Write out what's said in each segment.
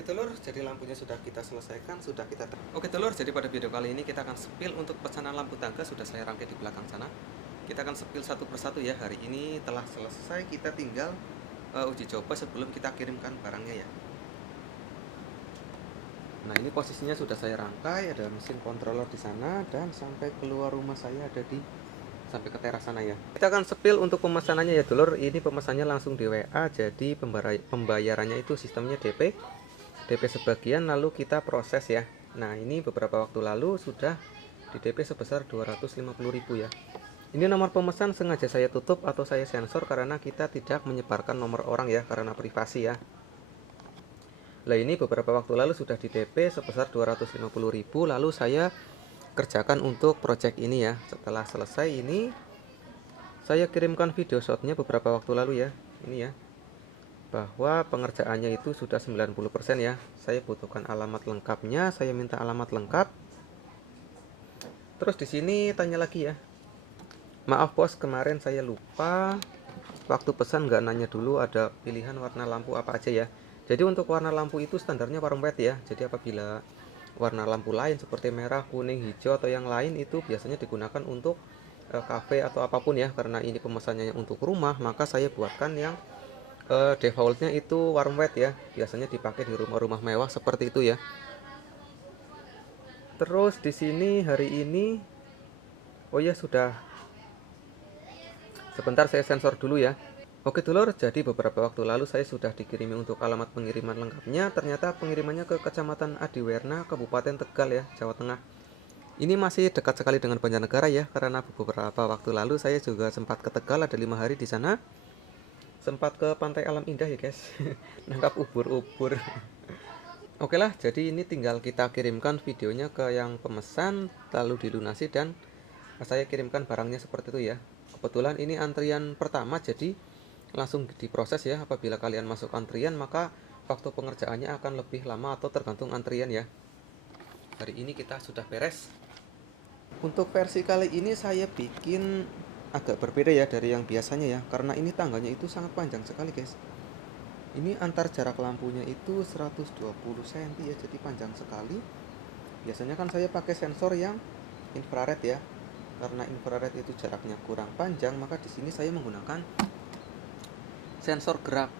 Oke telur, jadi lampunya sudah kita selesaikan, Oke telur, jadi pada video kali ini kita akan spill untuk pesanan lampu tangga sudah saya rangkai di belakang sana. Kita akan spill satu persatu ya. Hari ini telah selesai, kita tinggal uji coba sebelum kita kirimkan barangnya ya. Nah, ini posisinya sudah saya rangkai, ada mesin controller di sana dan sampai keluar rumah saya ada di sampai ke teras sana ya. Kita akan spill untuk pemesanannya ya dulur. Ini pemesannya langsung di WA, jadi pembayarannya itu sistemnya DP sebagian lalu kita proses ya. Nah, ini beberapa waktu lalu sudah di DP sebesar 250.000 ya. Ini nomor pemesan sengaja saya tutup atau saya sensor karena kita tidak menyebarkan nomor orang ya, karena privasi ya. Nah, ini beberapa waktu lalu sudah di DP sebesar 250.000 lalu saya kerjakan untuk project ini ya. Setelah selesai ini saya kirimkan video shotnya beberapa waktu lalu ya. Ini ya, bahwa pengerjaannya itu sudah 90% ya. Saya butuhkan alamat lengkapnya, saya minta alamat lengkap. Terus di sini tanya lagi ya. Maaf bos, kemarin saya lupa waktu pesan nggak nanya dulu ada pilihan warna lampu apa aja ya. Jadi untuk warna lampu itu standarnya warm white ya. Jadi apabila warna lampu lain seperti merah, kuning, hijau atau yang lain itu biasanya digunakan untuk kafe atau apapun ya. Karena ini pemesannya untuk rumah, maka saya buatkan yang defaultnya itu warm white ya, biasanya dipakai di rumah-rumah mewah seperti itu ya. Terus di sini hari ini, oh ya sudah, sebentar saya sensor dulu ya. Oke dulur, jadi beberapa waktu lalu saya sudah dikirimi untuk alamat pengiriman lengkapnya. Ternyata pengirimannya ke Kecamatan Adiwerna, Kabupaten Tegal ya, Jawa Tengah. Ini masih dekat sekali dengan Banjarnegara ya, karena beberapa waktu lalu saya juga sempat ke Tegal, ada 5 hari di sana. Sempat ke Pantai Alam Indah ya guys, nangkap ubur-ubur. Oke lah, jadi ini tinggal kita kirimkan videonya ke yang pemesan lalu dilunasi dan saya kirimkan barangnya seperti itu ya. Kebetulan ini antrian pertama, jadi langsung diproses ya. Apabila kalian masuk antrian maka waktu pengerjaannya akan lebih lama atau tergantung antrian ya. Hari ini kita sudah beres. Untuk versi kali ini saya bikin agak berbeda ya dari yang biasanya ya, karena ini tangganya itu sangat panjang sekali guys. Ini antar jarak lampunya itu 120 cm ya, jadi panjang sekali. Biasanya kan saya pakai sensor yang infrared ya, karena infrared itu jaraknya kurang panjang, maka di sini saya menggunakan sensor gerak.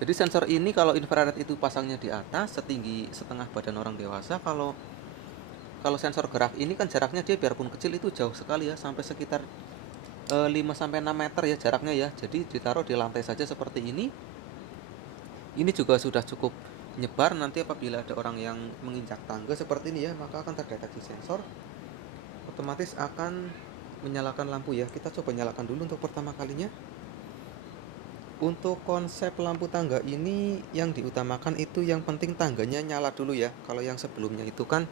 Jadi sensor ini kalau infrared itu pasangnya di atas setinggi setengah badan orang dewasa, kalau sensor gerak ini kan jaraknya dia biarpun kecil itu jauh sekali ya, sampai sekitar 5-6 meter ya jaraknya ya. Jadi ditaruh di lantai saja seperti ini. Ini juga sudah cukup nyebar. Nanti apabila ada orang yang menginjak tangga seperti ini ya, maka akan terdeteksi sensor, otomatis akan menyalakan lampu ya. Kita coba nyalakan dulu untuk pertama kalinya. Untuk konsep lampu tangga ini yang diutamakan itu yang penting tangganya nyala dulu ya. Kalau yang sebelumnya itu kan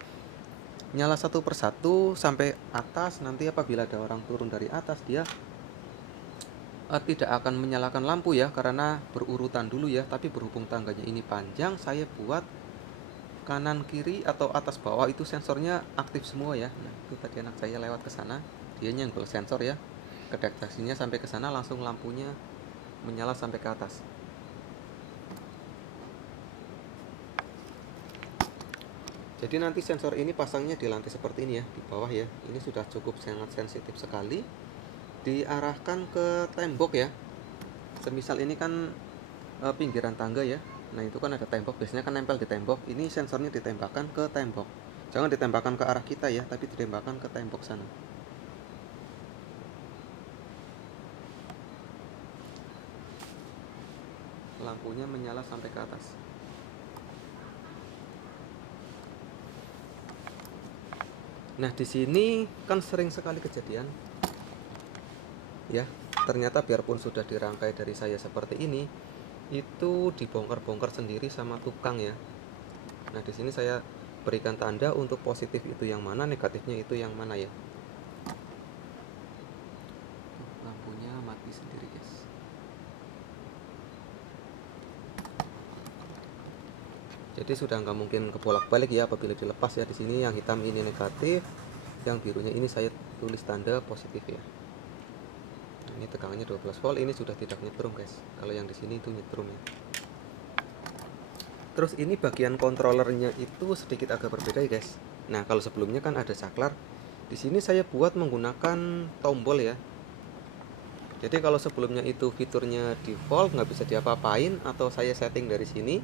nyala satu persatu sampai atas, nanti apabila ada orang turun dari atas dia tidak akan menyalakan lampu ya, karena berurutan dulu ya. Tapi berhubung tangganya ini panjang, saya buat kanan kiri atau atas bawah itu sensornya aktif semua ya. Nah, itu tadi anak saya lewat ke sana, dia nyenggol sensor ya, kedeteksinya sampai ke sana langsung lampunya menyala sampai ke atas. Jadi nanti sensor ini pasangnya di lantai seperti ini ya, di bawah ya. Ini sudah cukup sangat sensitif sekali. Diarahkan ke tembok ya. Semisal ini kan pinggiran tangga ya. Nah, itu kan ada tembok, biasanya kan nempel di tembok. Ini sensornya ditembakkan ke tembok. Jangan ditembakkan ke arah kita ya, tapi ditembakkan ke tembok sana. Lampunya menyala sampai ke atas. Nah, di sini kan sering sekali kejadian ya, ternyata biarpun sudah dirangkai dari saya seperti ini, itu dibongkar-bongkar sendiri sama tukang ya. Nah, di sini saya berikan tanda untuk positif itu yang mana, negatifnya itu yang mana ya. Lampunya mati sendiri guys. Jadi sudah nggak mungkin kebolak-balik ya apabila dilepas ya. Di sini yang hitam ini negatif, yang birunya ini saya tulis tanda positif ya. Ini tegangannya 12 volt, ini sudah tidak nyetrum guys. Kalau yang di sini itu nyetrum ya. Terus ini bagian kontrolernya itu sedikit agak berbeda ya guys. Nah kalau sebelumnya kan ada saklar, di sini saya buat menggunakan tombol ya. Jadi kalau sebelumnya itu fiturnya default, nggak bisa diapa-apain, atau saya setting dari sini.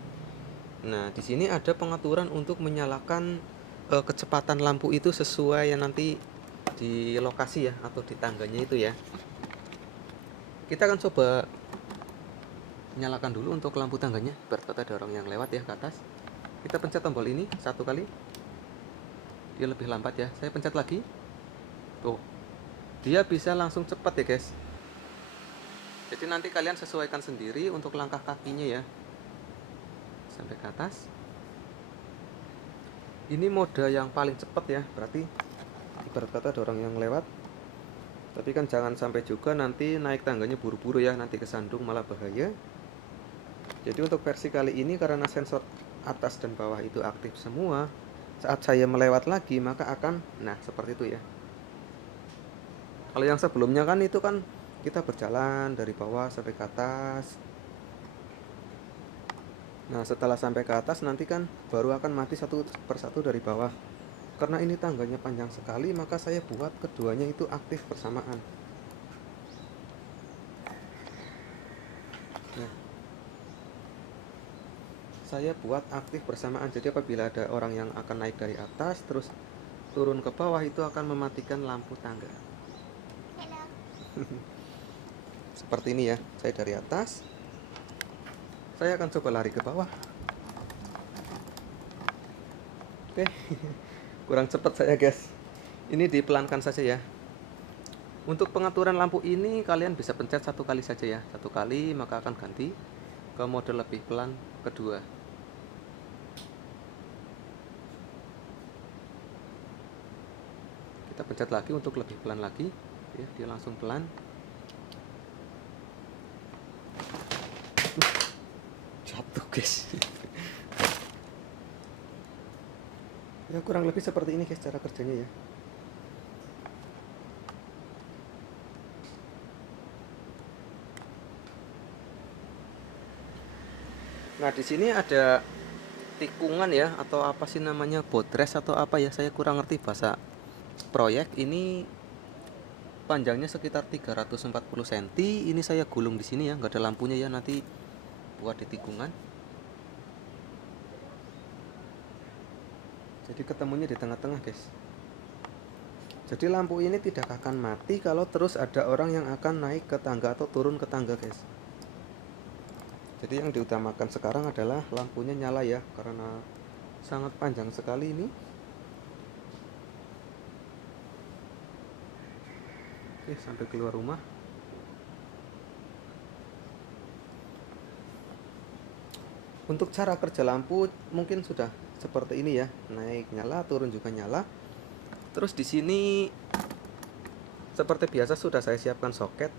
Nah di sini ada pengaturan untuk menyalakan kecepatan lampu itu sesuai yang nanti di lokasi ya, atau di tangganya itu ya. Kita akan coba nyalakan dulu untuk lampu tangganya, berkata ada orang yang lewat ya ke atas. Kita pencet tombol ini satu kali, dia lebih lambat ya. Saya pencet lagi, tuh dia bisa langsung cepat ya guys. Jadi nanti kalian sesuaikan sendiri untuk langkah kakinya ya, sampai ke atas. Ini mode yang paling cepat ya, berarti ibarat kata ada orang yang lewat. Tapi kan jangan sampai juga nanti naik tangganya buru-buru ya, nanti kesandung malah bahaya. Jadi untuk versi kali ini karena sensor atas dan bawah itu aktif semua, saat saya melewat lagi maka akan, nah seperti itu ya. Kalau yang sebelumnya kan itu kan kita berjalan dari bawah sampai ke atas. Nah setelah sampai ke atas nanti kan baru akan mati satu persatu dari bawah. Karena ini tangganya panjang sekali, maka saya buat keduanya itu aktif bersamaan. Nah, saya buat aktif bersamaan. Jadi apabila ada orang yang akan naik dari atas terus turun ke bawah, itu akan mematikan lampu tangga. Seperti ini ya. Saya dari atas, saya akan coba lari ke bawah. Oke. Kurang cepat saya guys. Ini dipelankan saja ya. Untuk pengaturan lampu ini kalian bisa pencet satu kali saja ya. Satu kali maka akan ganti ke mode lebih pelan kedua. Kita pencet lagi untuk lebih pelan lagi ya, dia langsung pelan. Jatuh guys. Ya kurang lebih seperti ini guys cara kerjanya ya. Nah di sini ada tikungan ya, atau apa sih namanya, botres atau apa ya, saya kurang ngerti bahasa proyek. Ini panjangnya sekitar 340 cm. Ini saya gulung di sini ya, nggak ada lampunya ya, nanti buat di tikungan. Jadi ketemunya di tengah-tengah guys. Jadi lampu ini tidak akan mati kalau terus ada orang yang akan naik ke tangga atau turun ke tangga guys. Jadi yang diutamakan sekarang adalah lampunya nyala ya, karena sangat panjang sekali ini. Oke, sampai keluar rumah. Untuk cara kerja lampu mungkin sudah seperti ini ya, naik nyala, turun juga nyala. Terus di sini seperti biasa sudah saya siapkan soket.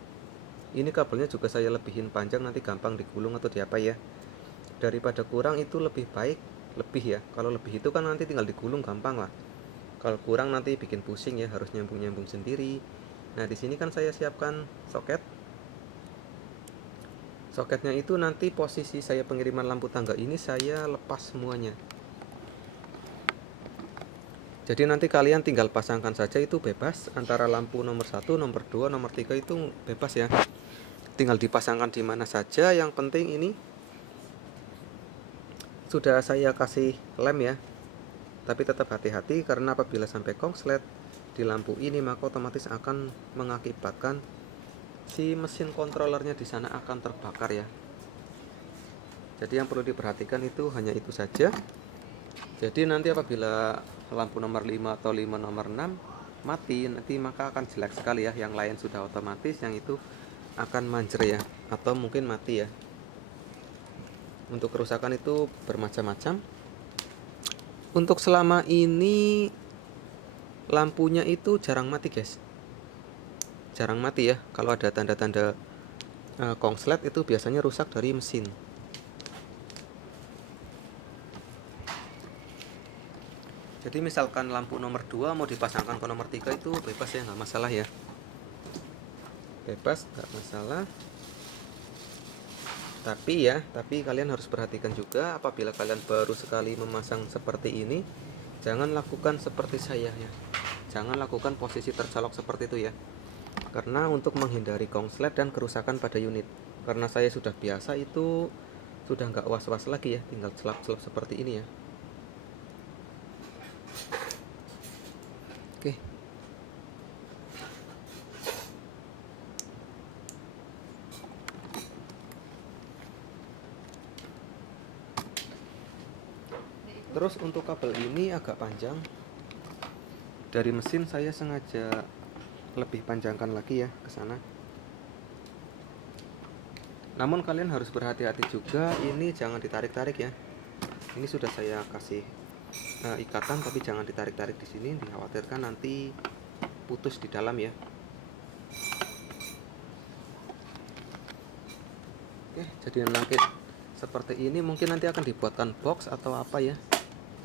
Ini kabelnya juga saya lebihin panjang, nanti gampang digulung atau diapa ya. Daripada kurang itu lebih baik lebih ya. Kalau lebih itu kan nanti tinggal digulung gampang lah. Kalau kurang nanti bikin pusing ya, harus nyambung-nyambung sendiri. Nah di sini kan saya siapkan soket. Soketnya itu nanti posisi saya pengiriman lampu tangga ini saya lepas semuanya. Jadi nanti kalian tinggal pasangkan saja, itu bebas antara lampu nomor 1, nomor 2, nomor 3 itu bebas ya. Tinggal dipasangkan di mana saja, yang penting ini sudah saya kasih lem ya. Tapi tetap hati-hati karena apabila sampai korslet di lampu ini maka otomatis akan mengakibatkan si mesin kontrolernya di sana akan terbakar ya. Jadi yang perlu diperhatikan itu hanya itu saja. Jadi nanti apabila lampu nomor 5 atau 5 nomor 6 mati, nanti maka akan jelek sekali ya. Yang lain sudah otomatis, yang itu akan manjre ya, atau mungkin mati ya. Untuk kerusakan itu bermacam-macam. Untuk selama ini lampunya itu jarang mati guys, jarang mati ya. Kalau ada tanda-tanda korslet itu biasanya rusak dari mesin. Jadi misalkan lampu nomor 2 mau dipasangkan ke nomor 3 itu bebas ya, nggak masalah ya, bebas nggak masalah. Tapi kalian harus perhatikan juga apabila kalian baru sekali memasang seperti ini, jangan lakukan seperti saya ya. Jangan lakukan posisi tercolok seperti itu ya. Karena untuk menghindari konslet dan kerusakan pada unit. Karena saya sudah biasa itu sudah nggak was-was lagi ya, tinggal celap-celap seperti ini ya. Oke. Terus untuk kabel ini agak panjang. Dari mesin saya sengaja lebih panjangkan lagi ya ke sana. Namun kalian harus berhati-hati juga, ini jangan ditarik-tarik ya. Ini sudah saya kasih ikatan, tapi jangan ditarik-tarik di sini, dikhawatirkan nanti putus di dalam ya. Oke, jadi nangkit seperti ini mungkin nanti akan dibuatkan box atau apa ya.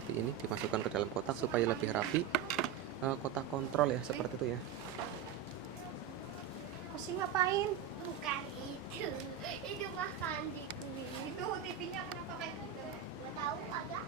Seperti ini dimasukkan ke dalam kotak supaya lebih rapi. Kotak kontrol ya, seperti itu ya. Masih ngapain? Bukan itu makan di kuning. Itu TV-nya kenapa kayak gitu? Gak tahu ada.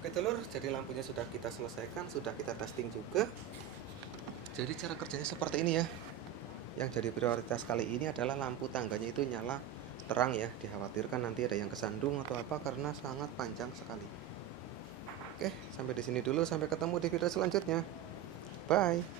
Oke telur, jadi lampunya sudah kita selesaikan, sudah kita testing juga. Jadi cara kerjanya seperti ini ya. Yang jadi prioritas kali ini adalah lampu tangganya itu nyala terang ya. Dikhawatirkan nanti ada yang kesandung atau apa karena sangat panjang sekali. Oke, sampai di sini dulu, sampai ketemu di video selanjutnya. Bye.